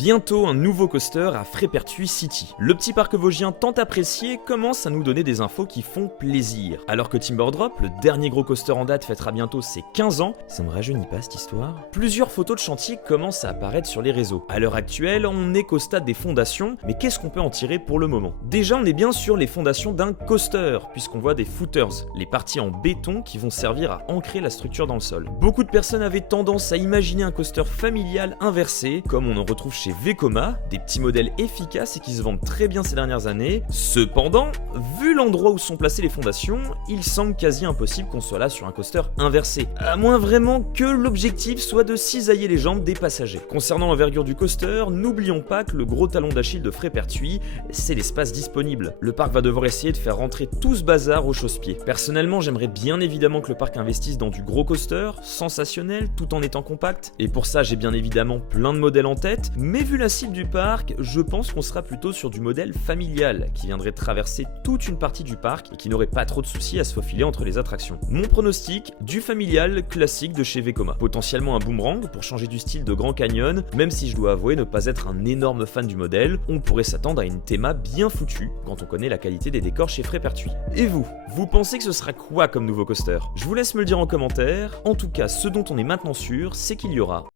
Bientôt un nouveau coaster à Frépertuis City. Le petit parc vosgien tant apprécié commence à nous donner des infos qui font plaisir. Alors que Timberdrop, le dernier gros coaster en date, fêtera bientôt ses 15 ans, ça me rajeunit pas cette histoire, plusieurs photos de chantier commencent à apparaître sur les réseaux. À l'heure actuelle, on n'est qu'au stade des fondations, mais qu'est-ce qu'on peut en tirer pour le moment? Déjà, on est bien sur les fondations d'un coaster, puisqu'on voit des footers, les parties en béton qui vont servir à ancrer la structure dans le sol. Beaucoup de personnes avaient tendance à imaginer un coaster familial inversé, comme on en retrouve chez Vekoma, des petits modèles efficaces et qui se vendent très bien ces dernières années. Cependant, vu l'endroit où sont placées les fondations, il semble quasi impossible qu'on soit là sur un coaster inversé, à moins vraiment que l'objectif soit de cisailler les jambes des passagers. Concernant l'envergure du coaster, n'oublions pas que le gros talon d'Achille de Frépertuis, c'est l'espace disponible. Le parc va devoir essayer de faire rentrer tout ce bazar au chausse-pied. Personnellement, j'aimerais bien évidemment que le parc investisse dans du gros coaster, sensationnel, tout en étant compact, et pour ça j'ai bien évidemment plein de modèles en tête, mais vu la cible du parc, je pense qu'on sera plutôt sur du modèle familial, qui viendrait traverser toute une partie du parc et qui n'aurait pas trop de soucis à se faufiler entre les attractions. Mon pronostic, du familial classique de chez Vekoma. Potentiellement un boomerang pour changer du style de Grand Canyon, même si je dois avouer ne pas être un énorme fan du modèle, on pourrait s'attendre à une théma bien foutue quand on connaît la qualité des décors chez Frépertuis. Et vous pensez que ce sera quoi comme nouveau coaster? Je vous laisse me le dire en commentaire. En tout cas, ce dont on est maintenant sûr, c'est qu'il y aura